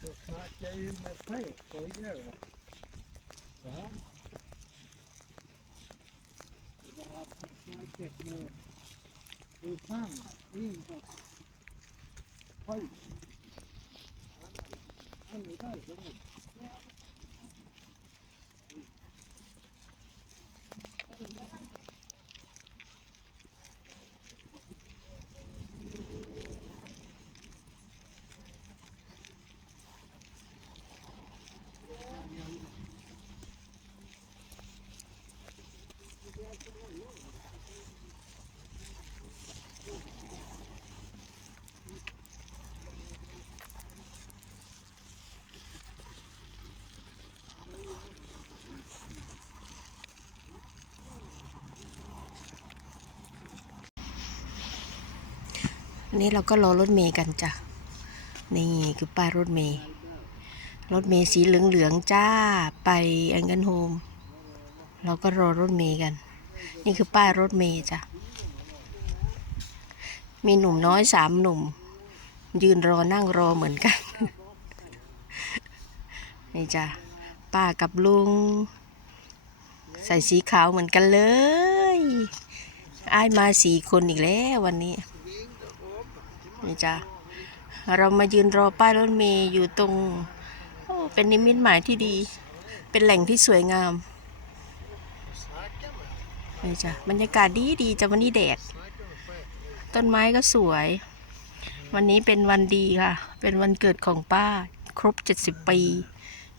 Så snart jag är med trädkojor. Så här. Det här snacket med Susanne Lindbäck. Oj. Han är där. อันนี้เราก็รอรถเมย์กันจ้ะ นี่คือป้ายรถเมย์ รถเมย์สีเหลืองๆจ้า ไปแองเกิลโฮม เราก็รอรถเมย์กัน นี่คือป้ายรถเมย์จ้ะ มีหนุ่มน้อยสามหนุ่ม ยืนรอนั่งรอเหมือนกัน นี่จ้ะ ป้ากับลุง ใส่สีขาวเหมือนกันเลย อ้ายมาสี่คนอีกแล้ววันนี้ นี่จ้ะเรามายืนรอป้ายรถเมย์อยู่ตรงเป็นนิมิตหมายที่ดี เป็นแหล่งที่สวยงามนี่จ้ะบรรยากาศดีดีจ้ะวันนี้แดด ต้นไม้ก็สวย วันนี้เป็นวันดีค่ะ เป็นวันเกิดของป้า ครบ 70 ปี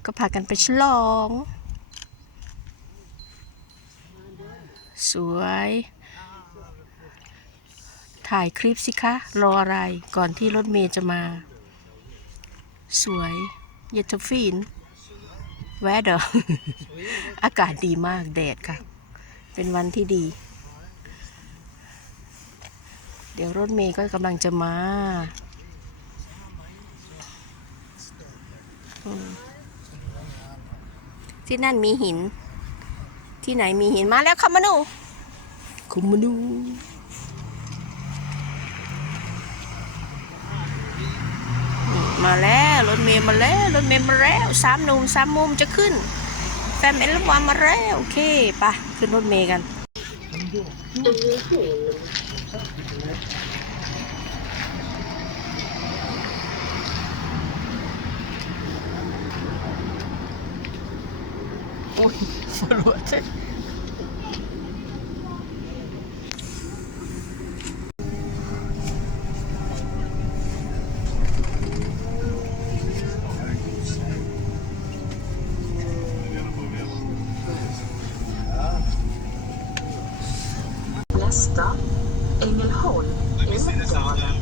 ก็พากันไปฉลอง สวย ถ่ายคลิปสิคะ รออะไรก่อนที่รถเมย์จะมา สวยเยตฟินแวดเดออากาศดีมากแดดค่ะ เป็นวันที่ดี เดี๋ยวรถเมย์ก็กำลังจะมาที่นั่นมีหิน ที่ไหนมีหินมาแล้วคามานูคุมานู มาแล้วรถเมย์มาแล้วรถเมย์มาแล้วสามหนุ่มสามมุมจะขึ้น แฟมเอลวามาแล้ว โอเคปะขึ้นรถเมย์กันโอ้ยสรว Nästa, Ängelholm, Älvdalen.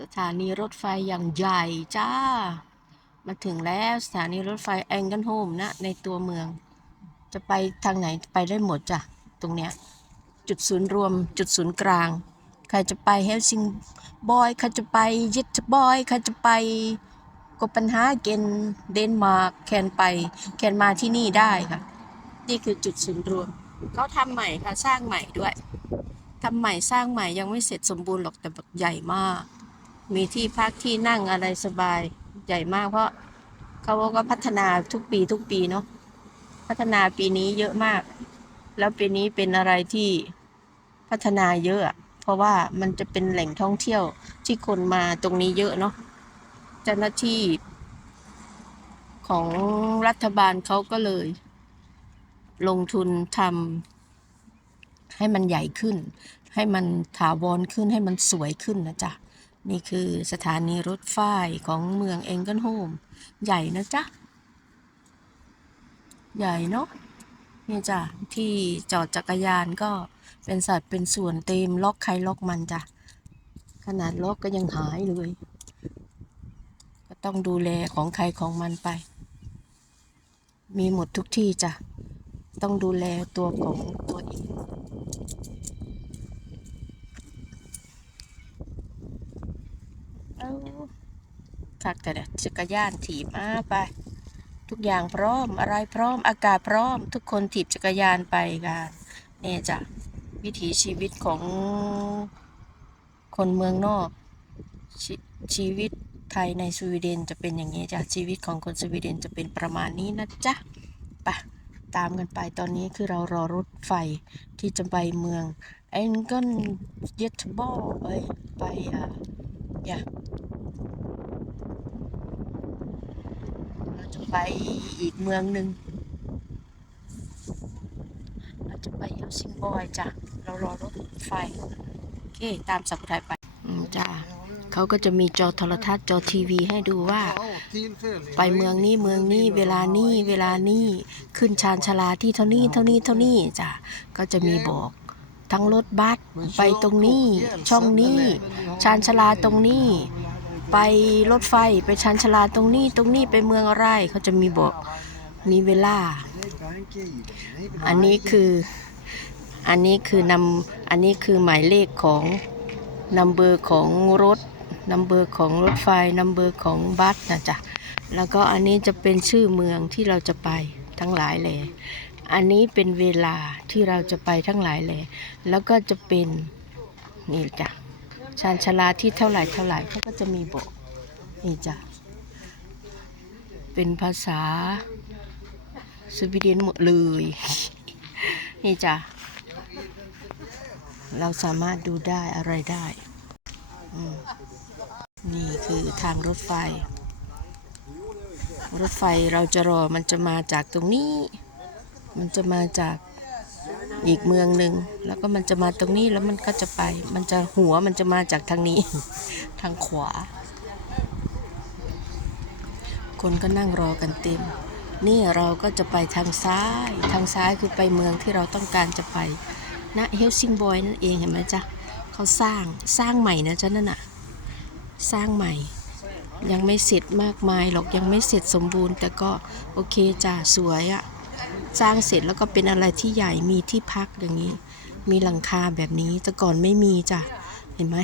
สถานีรถไฟอย่างใหญ่จ้า มาถึงแล้วสถานีรถไฟแองเกิลโฮมนะ ในตัวเมือง จะไปทางไหนไปได้หมดจ้ะ ตรงเนี้ย จุดศูนย์รวมจุดศูนย์กลาง ใครจะไปเฮลซิงบอย ใครจะไปเยตบอย ใครจะไปกปันฮาเกนเดนมาร์กแคนไป แคนมาที่นี่ได้ค่ะ นี่คือจุดศูนย์รวม เขาทำใหม่ค่ะ สร้างใหม่ด้วยทำใหม่สร้างใหม่ยังไม่เสร็จสมบูรณ์หรอกแต่แบบใหญ่มาก มีที่พักที่นั่งอะไรสบาย ใหญ่มากเพราะเขาก็พัฒนาทุกปีทุกปีเนาะพัฒนาปีนี้เยอะมาก แล้วปีนี้เป็นอะไรที่พัฒนาเยอะอะ เพราะว่ามันจะเป็นแหล่งท่องเที่ยวที่คนมาตรงนี้เยอะเนาะเจ้าหน้าที่ ของรัฐบาลเขาก็เลย ลงทุนทำให้มันใหญ่ขึ้น ให้มันถาวรขึ้นให้มันสวยขึ้นนะจ๊ะ นี่คือสถานีรถไฟของเมืองเองเกิลโฮม ใหญ่นะจ๊ะ ใหญ่เนาะนี่จ้ะ ที่จอดจักรยานก็เป็นสัดเป็นส่วนเต็มล็อกใครล็อกมันจ้ะ ขนาดล็อกก็ยังหายเลย ก็ต้องดูแลของใครของมันไป มีหมดทุกที่จ้ะ ต้องดูแลตัวของตัวเอง เอา คักแต่เดี๋ยจักรยานถีบมาไป ทุกอย่างพร้อมอะไรพร้อมอากาศพร้อม ทุกคนถีบจักรยานไปกันเนี่ยจ้ะวิถีชีวิตของคนเมืองนอกชชีวิตไทยในสวีเดนจะเป็นอย่างนี้จ้ะชีวิตของคนสวีเดนจะเป็นประมาณนี้นะจ๊ะไปตามกันไปตอนนี้คือเรารอรถไฟที่จะไปเมืองเอ็นกอนเยตบอเอ้ยไปอะอย่า เราจะ ไปอีกเมืองหนึ่งเราจะไปเฮลซิงบอยจ้ะ เรารอรถไฟ โอเค ตามสับไทยไปจ้ะเขาก็จะมีจอโทรทัศน์จอทีวีให้ดูว่า ไปเมืองนี้เมืองนี้เวลานี้เวลานี้ขึ้นชานชาลาที่เท่านี้เท่านี้เท่านี้จ้ะก็จะมีบอกทั้งรถบัสไปตรงนี้ช่องนี้ ชานชาลาตรงนี้ ไปรถไฟไปชานชาลาตรงนี้ตรงนี้ไปเมืองอะไรเขาจะมีบอกมีเวลา อันนี้คืออันนี้คือนำอันนี้คือหมายเลขของนัมเบอร์ของรถนัมเบอร์ของรถไฟนัมเบอร์ของบัสนะจ๊ะแล้วก็อันนี้จะเป็นชื่อเมืองที่เราจะไปทั้งหลายเลย อันนี้เป็นเวลาที่เราจะไปทั้งหลายเลย แล้วก็จะเป็นนี่จ้ะ ชานชลาที่เท่าไหร่เท่าไหร่เขาก็จะมีบอกนี่จ้ะเป็นภาษาสวีเดนหมดเลย นี่จ้ะเราสามารถดูได้อะไรได้ นี่คือทางรถไฟ รถไฟเราจะรอมันจะมาจากตรงนี้ มันจะมาจาก อีกเมืองหนึ่งแล้วก็มันจะมาตรงนี้แล้วมันก็จะไป มันจะหัวมันจะมาจากทางนี้ ทางขวา คนก็นั่งรอกันเต็ม นี่เราก็จะไปทางซ้าย ทางซ้ายคือไปเมืองที่เราต้องการจะไปณเฮลซิงบอยนั่นเองเห็นไหมจ๊ะเขาสร้างสร้างใหม่นะจ๊ะนั่นน่ะสร้างใหม่ยังไม่เสร็จมากมายหรอกยังไม่เสร็จสมบูรณ์ แต่ก็โอเคจ้ะสวยอะ สร้างเสร็จแล้วก็เป็นอะไรที่ใหญ่มีที่พักอย่างนี้ มีหลังคาแบบนี้แต่ก่อนไม่มีจ้ะเห็นไหม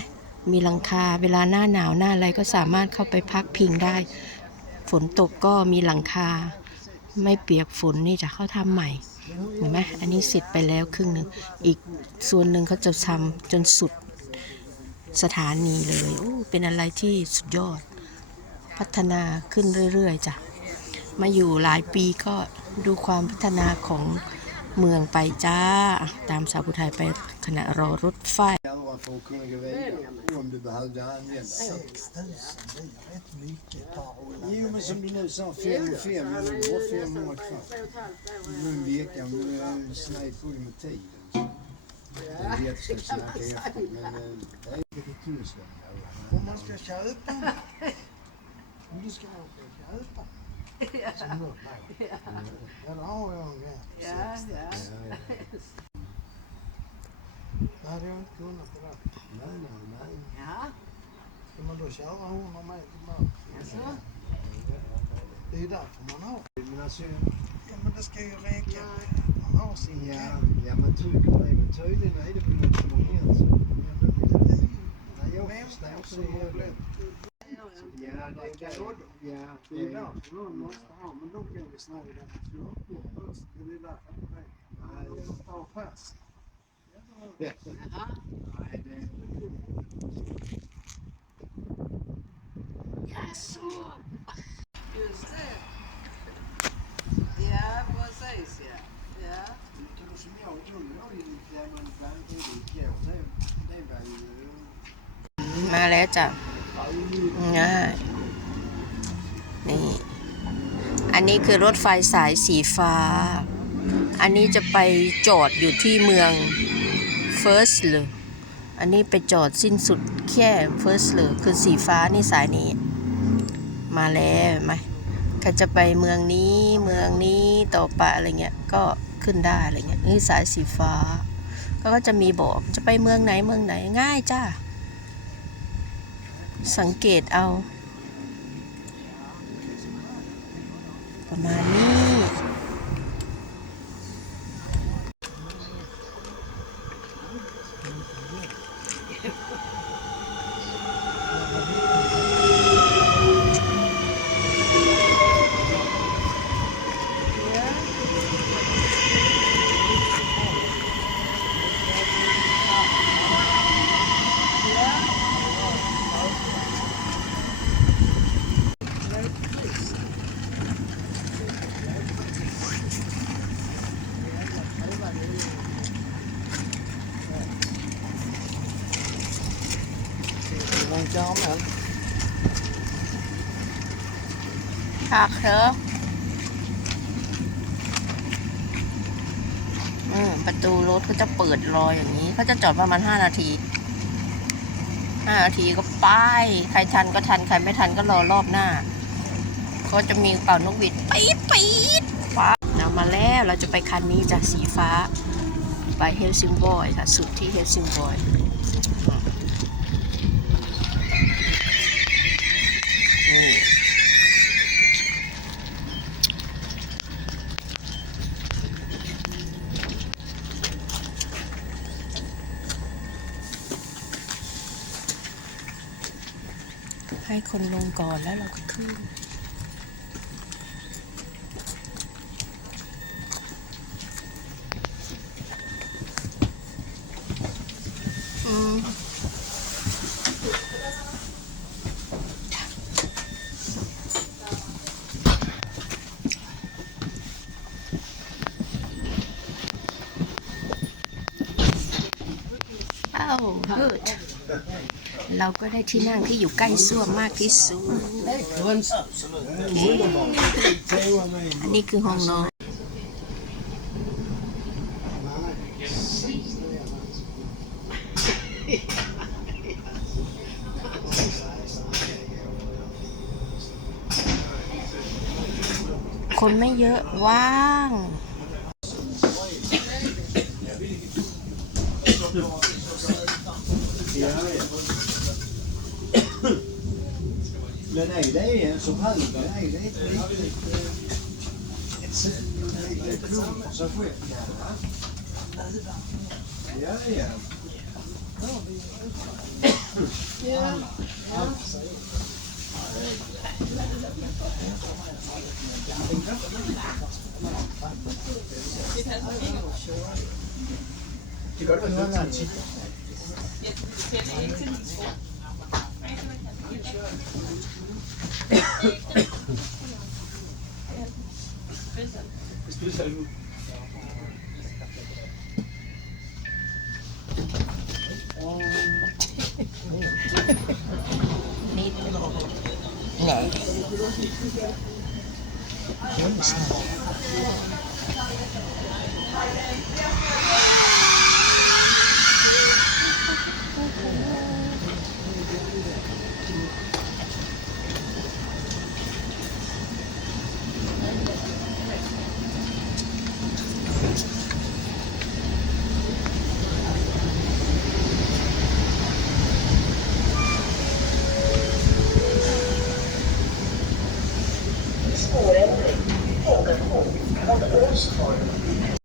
มีหลังคาเวลาหน้าหนาวหน้าอะไรก็สามารถเข้าไปพักพิงได้ ฝนตกก็มีหลังคา ไม่เปียกฝนนี่จะเขาทำใหม่เห็นไหมอันนี้เสร็จไปแล้วครึ่งหนึ่งอีกส่วนหนึ่งเขาจะทำจนสุดสถานีเลยโอ้เป็นอะไรที่สุดยอด พัฒนาขึ้นเรื่อยๆจ้ะ มาอยู่หลายปีก็ดูความพัฒนาของเมืองไปจ้า ตามสาวุไทยไปขณะรอรถไฟ Om man ska köpa, om du ska åka och köpa yeah. So you look back. Yeah. That all the way on inte kunnat det där. Nej, nej, nej. Ja. Ja, men då köra 100 meter mig. Jaså? Det är ju därför man har. Men alltså, ja, men det ska ju räcka. Man har sin ja, ja, men trycker det. Men tydligen är det väl något som har hänt. Jag förstår så jävla... Yeah, like that order. Yeah. So you know, no, no, no, men don't get me started on the show. First, get it out of the way. I don't know fast. Yeah. Uh-huh. I did. Yes, senhor! José! Yeah, vocês, yeah. Yeah. Então, os meus, eu não ia dizer, mas o banco, eu ia dizer, eu nem vai. Maleta. ง่ายนี่ อันนี้คือรถไฟสายสีฟ้า อันนี้จะไปจอดอยู่ที่เมือง First เลยอันนี้ไปจอดสิ้นสุดแค่ First เลยคือสีฟ้านี่สายนี้ มาแล้วเห็นไหมใครจะไปเมืองนี้เมืองนี้ต่อไปอะไรเงี้ยก็ขึ้นได้อะไรเงี้ยนี่สายสีฟ้า ก็จะมีบอกจะไปเมืองไหนเมืองไหนง่ายจ้า สังเกตเอา ประมาณนี้ ผักเถอะอืมประตูรถเขาจะเปิดรออย่างนี้เขาจะจอดประมาณห้านาทีห้านาทีก็ไปใครทันก็ทัน ใครไม่ทันก็รอรอบหน้าเขาจะมีเป่านกหวีดปี๊ดปี๊ดฟ้าเรามาแล้วเราจะไปคันนี้จากสีฟ้า ไปเฮลซิงบอยค่ะ สุดที่เฮลซิงบอย คนลงก่อนแล้วเราก็ขึ้น อืมอ้าวฮึด เราก็ได้ที่นั่งที่อยู่ใกล้ส้วมมากที่สุด อันนี้คือห้องนอนคนไม่เยอะว่าง nej, det är en som Yeah yeah. det är ett litet... Ett litet klump som sker. Ja, ja. Ja, ja. Tycker du det var något? Jag känner inte till det. นิ